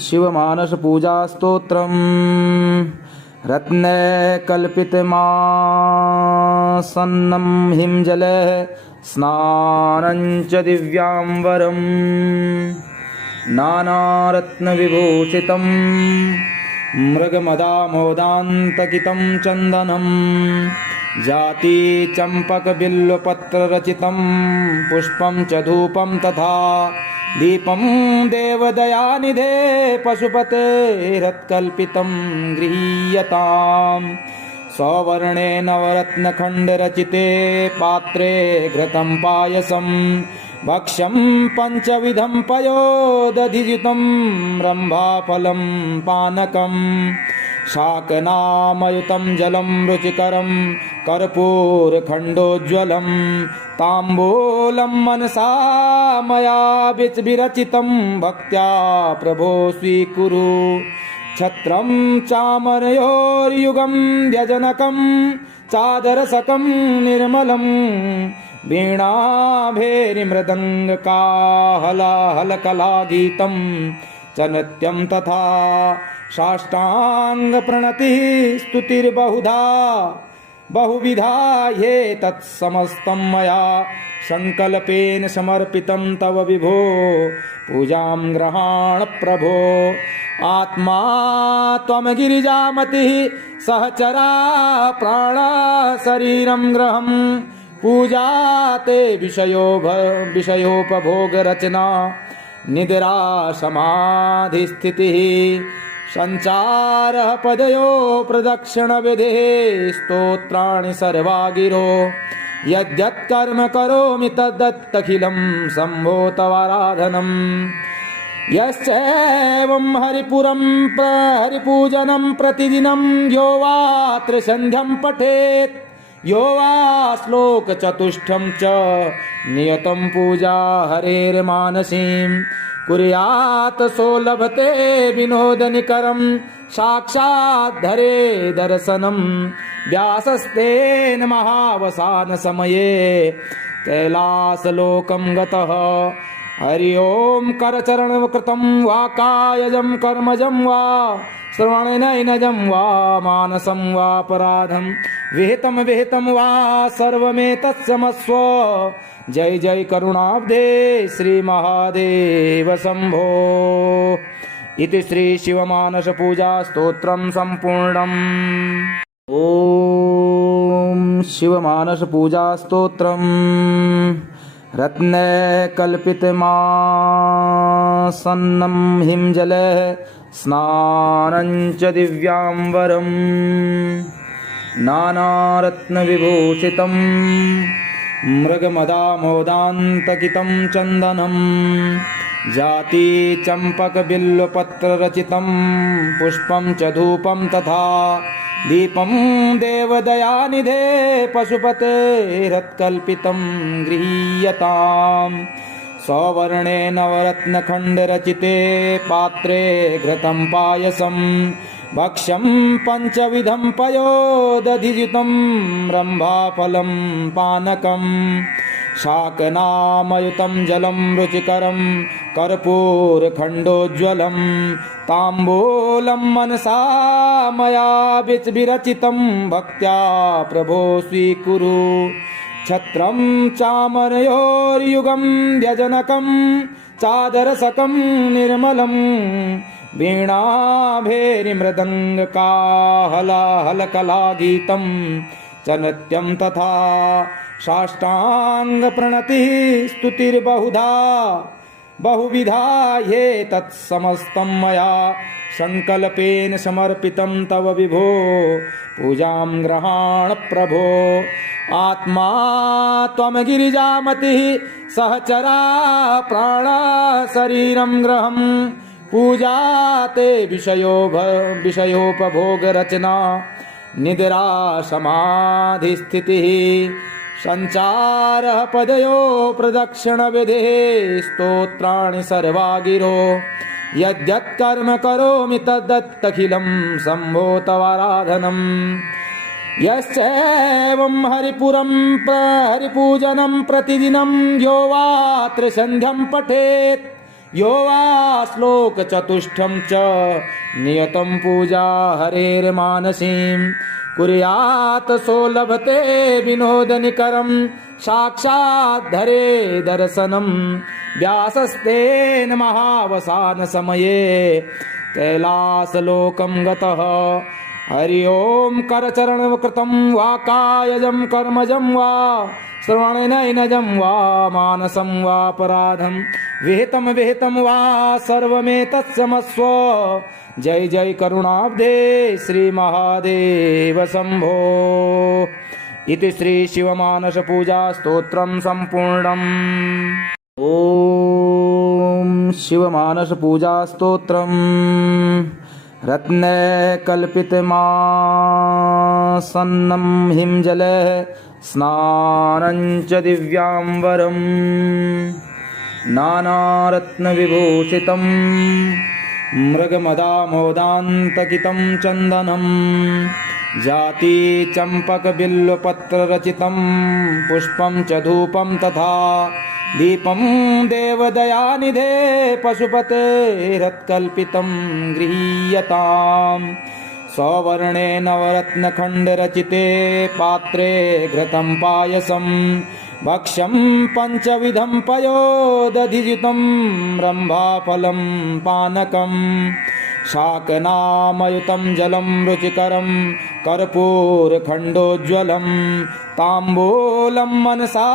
शिवमानसपूजास्तोत्रम् रत्ने कल्पितमासन्नं हिमजले स्नानं च दिव्याम्बरम् नानारत्नविभूषितं मृगमदामोदान्तकितं चन्दनं जाति चम्पकबिल्वपत्ररचितं पुष्पं च धूपं तथा दीपं देवदयानिधे पशुपतेरत्कल्पितं गृह्यताम् सौवर्णे नवरत्नखण्डरचिते पात्रे घृतं पायसं भक्ष्यं पञ्चविधं पयोदधियुतं रम्भाफलं पानकं शाकनामयुतं जलं रुचिकरं कर्पूरखण्डोज्ज्वलं ताम्बूलं मनसा मया विरचितं भक्त्या प्रभो स्वीकुरु छत्रं चामरयोर्युगं व्यजनकं चादरसकं निर्मलं वीणाभेरिमृदङ्गकाहलाहलकलागीतं च नृत्यं तथा साष्टाङ्गप्रणतिः बहुविधा ये तत्समस्तं मया संकल्पेन समर्पितं तव विभो पूजां गृहाण प्रभो आत्मा त्वं गिरिजामतिः सहचरा प्राणा शरीरं गृहं पूजा ते विषयोपभोगरचना निद्रा समाधिस्थितिः संचारः पदयो प्रदक्षिणविधिः स्तोत्राणि सर्वा गिरो यद्यत्कर्म करोमि तद्दत्तखिलं शम्भो तवाराधनम् यश्चैवं हरिपूजनं प्रतिदिनं यो वा त्रिसन्ध्यं पठेत् यो वा श्लोकचतुष्टयं च नियतं पूजा हरेर्मानसीं कुर्यात् सो लभते विनोदनिकरं साक्षात् हरे दर्शनं व्यासस्तेन महावसानसमये कैलासलोकं गतः हरि ओं करचरणकृतं वा कायजं कर्मजं वा श्रवणनयनजं वा मानसं वापराधं विहितं वा सर्वमेतत्समस्व जय जय करुणाब्धे श्री महादेव शंभो। इति श्री शिवमानस पूजा स्तोत्रं संपूर्णम्। ओम शिवमानस पूजा स्तोत्रम् रत्ने कल्पितमासन्नं हिमजले स्नानं च दिव्याम्बरम् नानारत्नविभूषितं मृगमदामोदान्तकितं चन्दनं जाति चम्पकबिल्वपत्ररचितं पुष्पं च धूपं तथा दीपं देवदयानिधे पशुपतेरत्कल्पितं गृह्यताम् सौवर्णे नवरत्नखण्डरचिते पात्रे घृतं पायसं भक्ष्यं पञ्चविधं पयोदधियुतं रम्भाफलं पानकं शाकनामयुतं जलं रुचिकरं कर्पूरखण्डोज्ज्वलं ताम्बूलं मनसा मया विरचितं भक्त्या प्रभो स्वीकुरु छत्रं चामरयोर्युगं व्यजनकं चादरसकं निर्मलं वीणाभेरिमृदङ्गकाहलाहलकलागीतं च नृत्यं तथा साष्टाङ्गप्रणतिः बहुविधा ये तत्समस्तं मया संकल्पेन समर्पितं तव विभो पूजां गृहाण प्रभो आत्मा त्वं गिरिजामतिः सहचरा प्राणा शरीरं गृहं पूजा ते विषयोपभोगरचना निद्रा समाधिस्थितिः संचारः पदयो प्रदक्षिणविधिः स्तोत्राणि सर्वा गिरो यद्यत्कर्म करोमि तद्दत्तखिलं शम्भो तवाराधनम् यश्चैवं हरिपूजनं प्रतिदिनं यो वा त्रिसन्ध्यं पठेत् यो वा श्लोकचतुष्टयं च नियतं पूजा हरेर्मानसीं कुर्यात् सो लभते विनोदनिकरं साक्षाद्धरे दर्शनं व्यासस्तेन महावसानसमये कैलासलोकं गतः हरि ओं करचरणकृतं वा कायजं कर्मजं वा श्रवणेनैनजं वा मानसं वापराधं विहितं वा सर्वमेतत्समस्व जय जय करुणाब्धे श्री महादेव शंभो। इति श्री शिवमानस पूजा स्तोत्रं सम्पूर्णम्। ओम शिवमानस पूजा स्तोत्रम्। रत्ने कल्पितमासन्नं हिमजले स्नानं च दिव्याम्बरं नानारत्नविभूषितं मृगमदामोदान्तकितं चन्दनं जाति चम्पकबिल्वपत्ररचितं पुष्पं च धूपं तथा दीपं देवदयानिधे पशुपते रत्कल्पितं गृह्यताम्। सवर्णे नवरत्नखण्डरचिते पात्रे घृतं पायसं भक्ष्यं पञ्चविधं पयोदधियुतं रम्भाफलं पानकं शाकनामयुतं जलं रुचिकरं कर्पूरखण्डोज्ज्वलं ताम्बूलं मनसा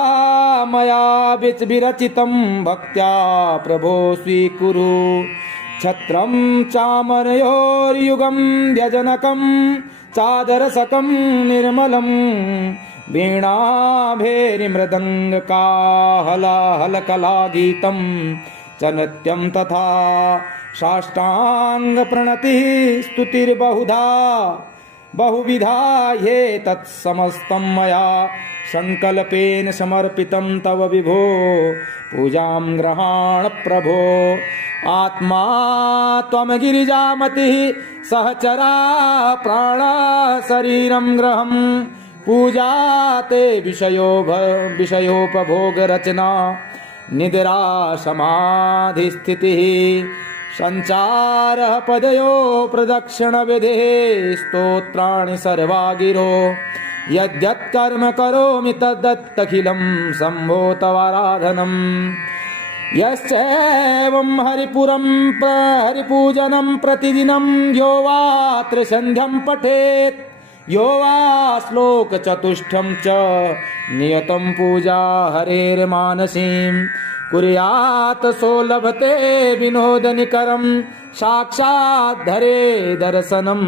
मया विरचितं भक्त्या प्रभो स्वीकुरु। छत्रं चामरयोर्युगं व्यजनकं चादरसकं निर्मलं वीणाभेरिमृदङ्गकाहलाहलकलागीतं च नृत्यं तथा साष्टाङ्गप्रणतिः बहुविधा ये तत्समस्तं मया संकल्पेन समर्पितं तव विभो पूजां गृहाण प्रभो। आत्मा त्वं गिरिजामतिः सहचरा प्राणा शरीरं गृहं पूजा ते विषयोपभोगरचना निद्रा समाधिस्थितिः संचारः पदयो प्रदक्षिणविधिः स्तोत्राणि सर्वा गिरो यद्यत्कर्म करोमि तद्दत्तखिलं शम्भो तवाराधनम्। यश्चैवं हरिपूजनं प्रतिदिनं यो वा त्रिसन्ध्यं पठेत् यो वा श्लोकचतुष्टयं च नियतं पूजा हरेर्मानसीं कुर्यात् सो लभते विनोदनिकरं साक्षाद्धरे दर्शनं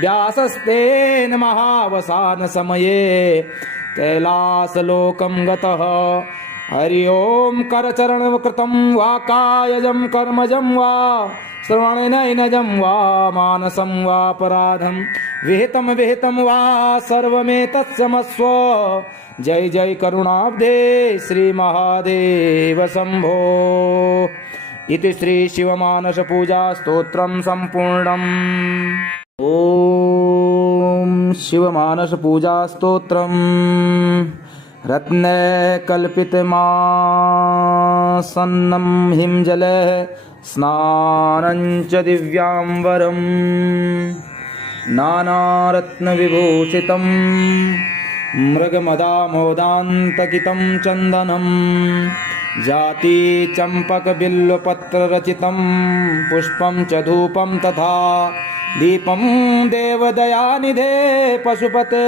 व्यासस्तेन महावसानसमये कैलासलोकं गतः हरि ओं करचरणकृतं वा कायजं कर्मजं वा श्रवणेनैनजं वा मानसं वापराधं विहितं वा सर्वमेतत्समस्व जय जय करुणाब्धे श्री महादेव शंभो। इति श्री शिवमानस पूजा स्तोत्रं सम्पूर्णम्। ओम शिवमानस पूजा स्तोत्रम्। रत्ने कल्पितमासन्नं हिमजले स्नानं च दिव्याम्बरं नानारत्नविभूषितं मृगमदामोदान्तकितं चन्दनं जाति चम्पकबिल्वपत्ररचितं पुष्पं च धूपं तथा दीपं देवदयानिधे पशुपते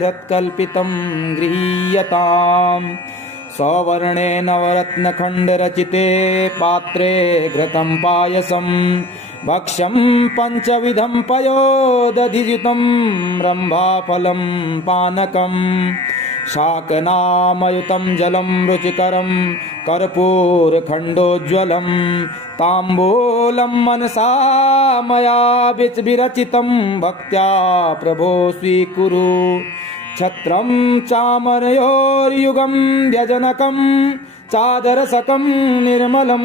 रत्कल्पितं गृह्यताम्। सवर्णे नवरत्नखण्डरचिते पात्रे घृतं पायसं भक्ष्यं पञ्चविधं पयोदधियुतं रम्भाफलं पानकं शाकनामयुतं जलं रुचिकरं कर्पूरखण्डोज्ज्वलं ताम्बूलं मनसा मया विरचितं भक्त्या प्रभो स्वीकुरु। छत्रं चामरयोर्युगं व्यजनकं चादरसकं निर्मलं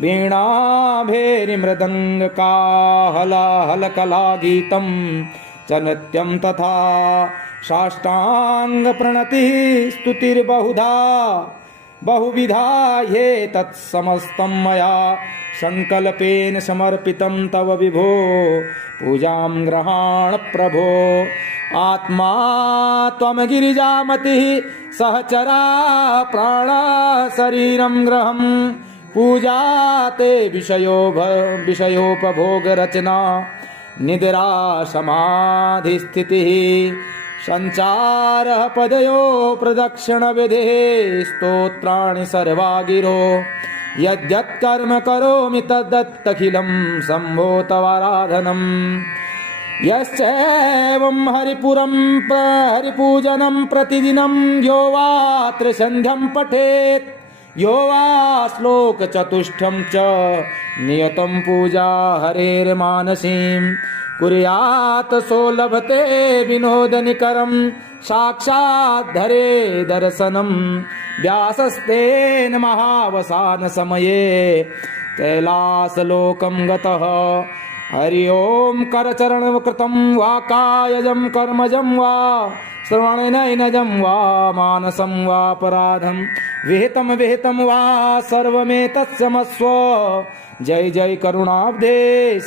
वीणाभेरिमृदङ्गकाहलाहलकलागीतं च नृत्यं तथा साष्टाङ्गप्रणतिः बहुविधा ये तत्समस्तं मया संकल्पेन समर्पितं तव विभो पूजां गृहाण प्रभो आत्मा त्वं गिरिजामतिः सहचरा प्राणा शरीरं गृहं पूजा ते विषयोपभोगरचना निद्रा समाधिस्थितिः संचारः पदयो प्रदक्षिणविधिः स्तोत्राणि सर्वा गिरो यद्यत्कर्म करोमि तद्दत्तखिलं शम्भो तवाराधनम् यश्चैवं हरिपूजनं प्रतिदिनं यो वा त्रिसन्ध्यं पठेत् यो वा श्लोकचतुष्टयं च नियतं पूजा हरेर्मानसीं कुर्यात् सो लभते विनोदनिकरं साक्षात् धरे दर्शनं व्यासस्तेन महावसानसमये कैलासलोकं गतः हरि ओं करचरणकृतं वा कायजं कर्मजं वा श्रवणनयनजं वा मानसं वापराधं विहितं वा सर्वमेतत्क्षमस्व जय जय करुणाब्धे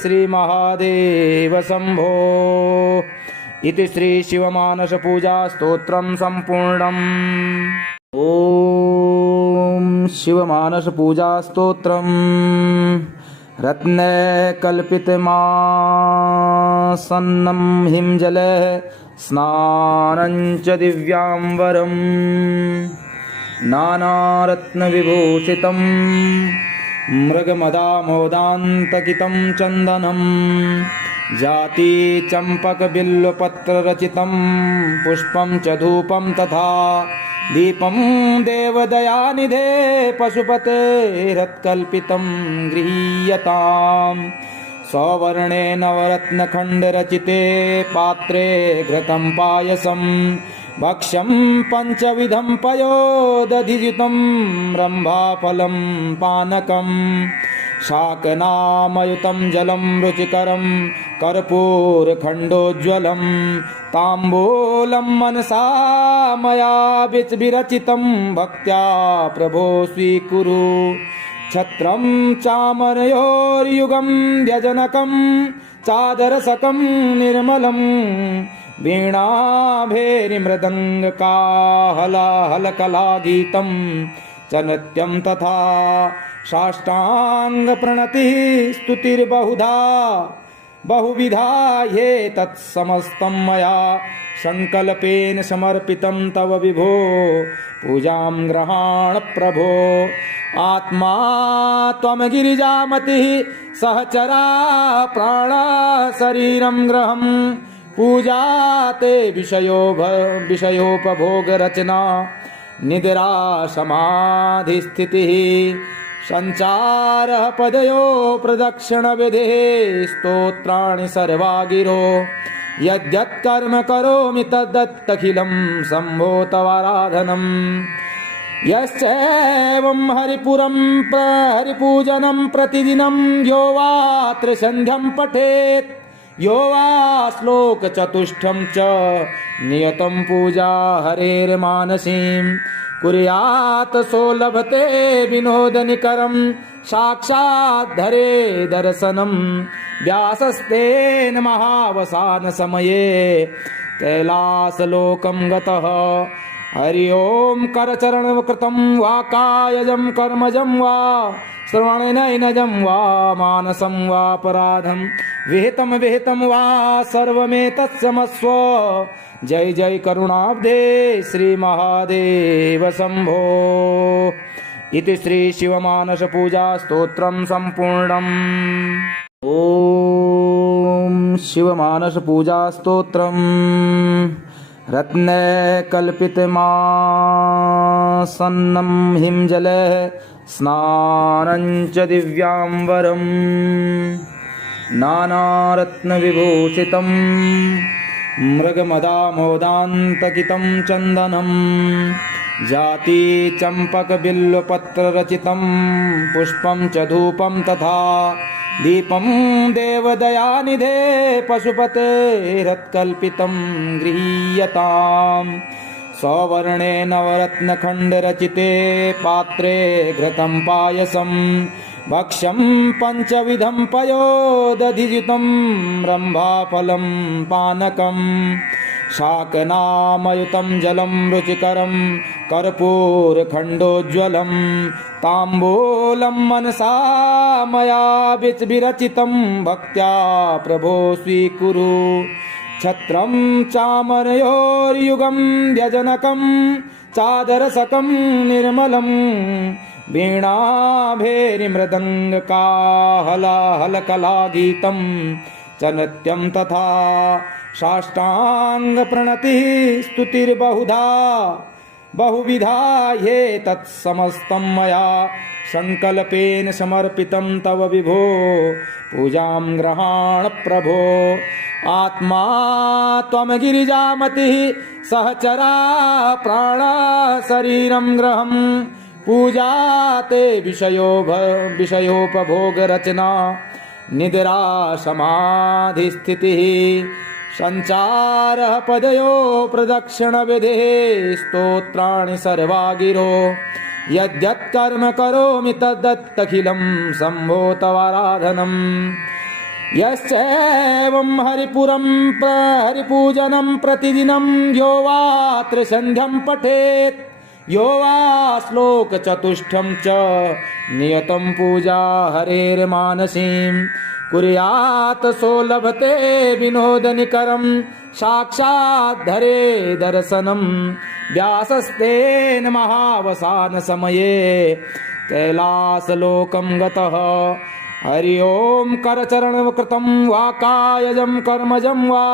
श्री महादेव शंभो इति श्री शिवमानस पूजा स्तोत्रं सम्पूर्णम्। ओम शिवमानस पूजा स्तोत्रम् रत्ने कल्पितमासन्नं हिमजले स्नानं च दिव्याम्बरं नानारत्नविभूषितं मृगमदामोदान्तकितं चन्दनं जाति चम्पकबिल्वपत्ररचितं पुष्पं च धूपं तथा दीपं देवदयानिधे पशुपतेरत्कल्पितं गृहीयताम् सवर्णे नवरत्नखण्डरचिते पात्रे घृतं पायसं भक्ष्यं पञ्चविधं पयोदधियुतं रम्भाफलं पानकं शाकनामयुतं जलं रुचिकरं कर्पूरखण्डोज्ज्वलं ताम्बूलं मनसा मया विरचितं भक्त्या प्रभो स्वीकुरु छत्रं चामरयोर्युगं व्यजनकं चादरसकं निर्मलं वीणाभेरिमृदङ्गकाहलाहलकलागीतं च नृत्यं तथा साष्टाङ्गप्रणतिः स्तुतिर्बहुधा बहुविधा ये तत्समस्तं मया संकल्पेन समर्पितं तव विभो पूजां गृहाण प्रभो आत्मा त्वं गिरिजामतिः सहचरा प्राणा शरीरं गृहं पूजा ते विषयोपभोगरचना निद्रा समाधिस्थितिः संचारः पदयो प्रदक्षिणविधिः स्तोत्राणि सर्वा गिरो यद्यत्कर्म करोमि तद्दत्तखिलं शम्भो तवाराधनम् यश्चैवं हरिपूजनं प्रतिदिनं यो वा त्रिसन्ध्यं पठेत् यो वा श्लोकचतुष्टयं च नियतं पूजा हरेर्मानसीं कुर्यात् सो लभते विनोदनिकरं साक्षात् धरे दर्शनं व्यासस्तेन महावसानसमये कैलासलोकं गतः हरि ओं करचरणकृतं वा कायजं कर्मजं वा श्रवणनयनजं वा मानसं वापराधं विहितं वा सर्वमेतत्क्षमस्व जय जय करुणाब्धे श्री महादेव शंभो इति श्री शिवमानस पूजा स्तोत्रं सम्पूर्णम्। ओम शिवमानस पूजा स्तोत्रम् रत्ने कल्पितमासन्नं हिमजले स्नानं च दिव्याम्बरं नानारत्नविभूषितं मृगमदामोदान्तकितं चन्दनं जाति चम्पकबिल्वपत्ररचितं पुष्पं च धूपं तथा दीपं देवदयानिधे पशुपतेरत्कल्पितं गृहीयताम् सवर्णे नवरत्नखण्डरचिते पात्रे घृतं पायसं भक्ष्यं पञ्चविधं पयोदधियुतं रम्भाफलं पानकम् शाकनामयुतं जलं रुचिकरं कर्पूरखण्डोज्ज्वलं ताम्बूलं मनसा मया विरचितं भक्त्या प्रभो स्वीकुरु छत्रं चामरयोर्युगं व्यजनकं चादरसकं निर्मलं वीणाभेरिमृदङ्गकाहलाहलकलागीतं च नृत्यं तथा साष्टाङ्गप्रणतिः स्तुतिर्बहुधा बहुविधा ये तत्समस्तं मया संकल्पेन समर्पितं तव विभो पूजां गृहाण प्रभो आत्मा त्वं गिरिजामतिः सहचरा प्राणा शरीरं गृहं पूजा ते विषयोपभोगरचना निद्रा समाधिस्थितिः संचारः पदयो प्रदक्षिणविधिः स्तोत्राणि सर्वा गिरो यद्यत्कर्म करोमि तद्दत्तखिलं शम्भो तवाराधनम् यश्चैवं हरिपूजनं प्रतिदिनं यो वा त्रिसन्ध्यं पठेत् यो वा श्लोकचतुष्टयं च नियतं पूजा हरेर्मानसीं कुर्यात् सो लभते विनोदनिकरं साक्षात् धरे दर्शनं व्यासस्तेन महावसानसमये कैलासलोकं गतः हरि ओं करचरणकृतं वा कायजं कर्मजं वा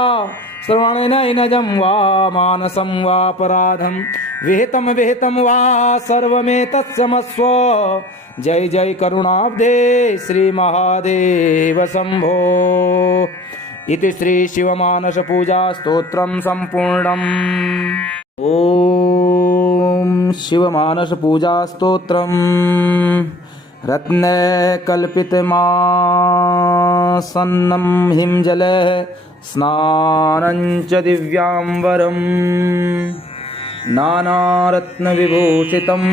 श्रवणनयनजं वा मानसं वापराधं विहितं वा सर्वमेतत्समस्व जय जय करुणाब्धे श्री महादेव शंभो इति श्री शिवमानस पूजा स्तोत्रं सम्पूर्णम्। ओम शिवमानस पूजा स्तोत्रम् रत्ने कल्पितमासन्नं हिमजले स्नानं च दिव्याम्बरं नानारत्नविभूषितं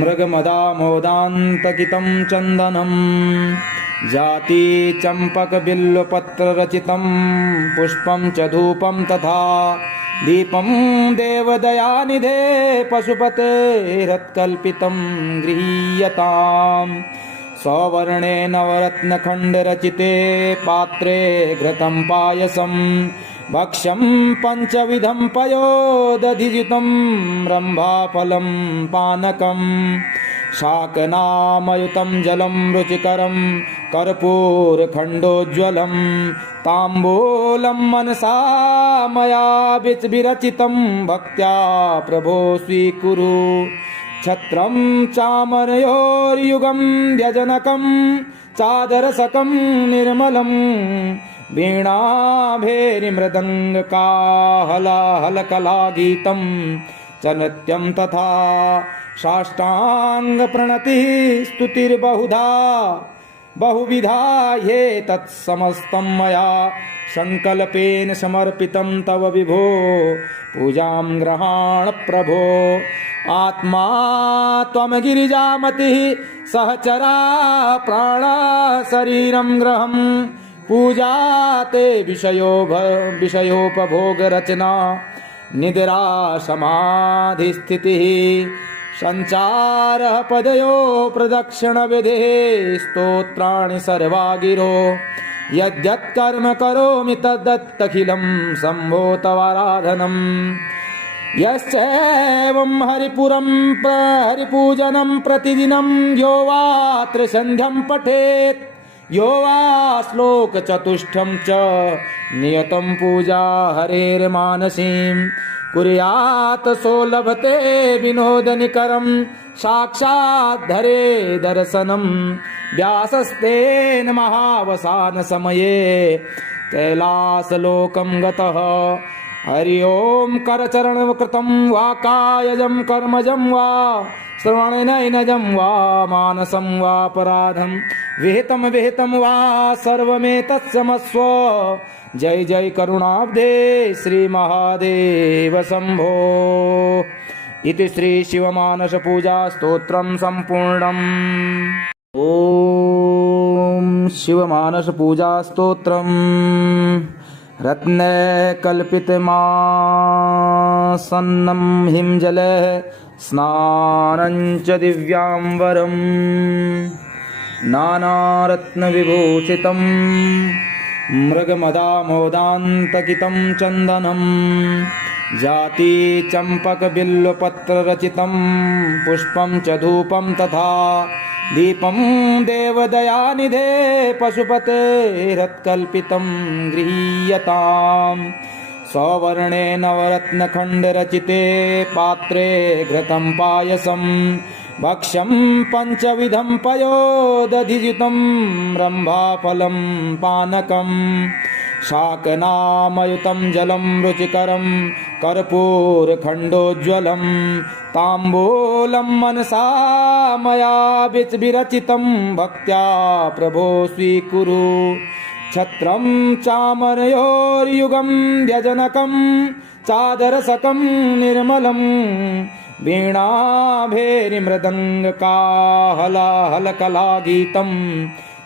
मृगमदामोदान्तकितं चन्दनं जाति चम्पकबिल्वपत्ररचितं पुष्पं च धूपं तथा दीपं देवदयानिधे पशुपतेरत्कल्पितं गृहीयताम् सवर्णे नवरत्नखण्डरचिते पात्रे घृतं पायसं भक्ष्यं पञ्चविधं पयोदधियुतं रम्भाफलं पानकम् शाकनामयुतं जलं रुचिकरं कर्पूरखण्डोज्ज्वलं ताम्बूलं मनसा मया विरचितं भक्त्या प्रभो स्वीकुरु छत्रं चामरयोर्युगं व्यजनकं चादरसकं निर्मलं वीणाभेरिमृदङ्गकाहलाहलकलागीतं च नृत्यं तथा साष्टाङ्गप्रणतिः स्तुतिर्बहुधा बहुविधा ये तत्समस्तं मया संकल्पेन समर्पितं तव विभो पूजां गृहाण प्रभो आत्मा त्वं गिरिजामतिः सहचरा प्राणा शरीरं गृहं पूजा ते विषयोपभोगरचना निद्रा समाधिस्थितिः संचारः पदयो प्रदक्षिणविधिः स्तोत्राणि सर्वा गिरो यद्यत्कर्म करोमि तद्दत्तखिलं शम्भो तवाराधनम् यश्चैवं हरिपूजनं प्रतिदिनं यो वा त्रिसन्ध्यं पठेत् यो वा श्लोकचतुष्टयं च नियतं पूजा हरेर्मानसीं कुर्यात् सो लभते विनोदनिकरं साक्षात् धरे दर्शनं व्यासस्तेन महावसानसमये कैलासलोकं गतः हरि ओम करचरणकृतं वा कायजं कर्मजं वा श्रवणनयनजं वा मानसं वापराधं विहितं विहितं वा सर्वमेतत्समस्व। जय जय करुणाब्धे श्री महादेव शंभो। इति श्री शिवमानस पूजा स्तोत्रं सम्पूर्णम्। ओम शिवमानस पूजा स्तोत्रम्। रत्ने कल्पितमासन्नं हिमजले स्नानं च दिव्याम्बरं नानारत्नविभूषितं मृगमदामोदान्तकितं चन्दनं जाति चम्पकबिल्वपत्ररचितं पुष्पं च धूपं तथा दीपं देवदयानिधे पशुपतेरत्कल्पितं गृहीयताम्। सवर्णे नवरत्नखण्डरचिते पात्रे घृतं पायसं भक्ष्यं पञ्चविधं पयोदधियुतं रम्भाफलं पानकम् शाकनामयुतं जलं रुचिकरं कर्पूरखण्डोज्ज्वलं ताम्बूलं मनसा मया विरचितं भक्त्या प्रभो स्वीकुरु। छत्रं चामरयोर्युगं व्यजनकं चादरसकं निर्मलं वीणाभेरिमृदङ्गकाहलाहलकलागीतं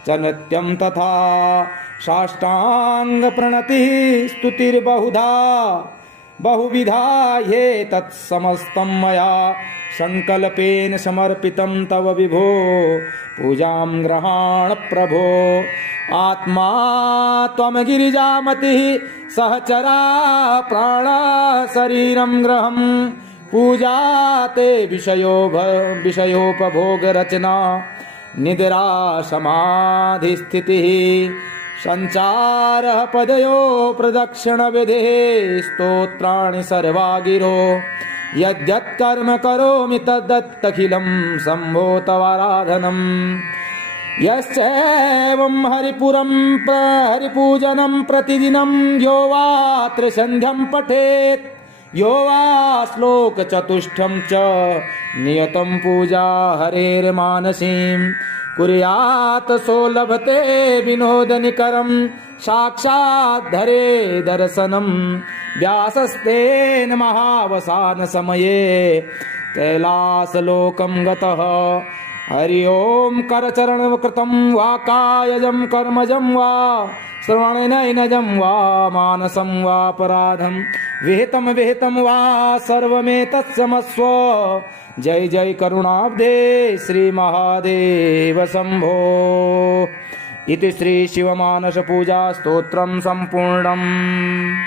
च नृत्यं तथा साष्टाङ्गप्रणतिः स्तुतिर्बहुधा बहुविधा ये तत्समस्तं मया संकल्पेन समर्पितं तव विभो पूजां गृहाण प्रभो। आत्मा त्वं गिरिजामतिः सहचरा प्राणा शरीरं गृहं पूजा ते विषयोपभोगरचना निद्रा समाधिस्थितिः संचारः पदयो प्रदक्षिणविधिः स्तोत्राणि सर्वा गिरो यद्यत्कर्म करोमि तद्दत्तखिलं शम्भो तवाराधनम्। यश्चैवं हरिपूजनं प्रतिदिनं यो वा त्रिसन्ध्यं पठेत् यो वा श्लोकचतुष्टयं च नियतं पूजा हरेर्मानसीं कुर्यात् सो लभते विनोदनिकरं साक्षात् धरे दर्शनं। व्यासस्तेन महावसानसमये कैलासलोकं गतः। हरि ओम करचरणकृतं वा कायजं कर्मजं वा श्रवणनयनजं वा मानसं वापराधं विहितं विहितं वा सर्वमेतत्समस्व। जय जय करुणाब्धे श्री महादेव शंभो। इति श्री शिवमानस पूजा स्तोत्रं सम्पूर्णम्।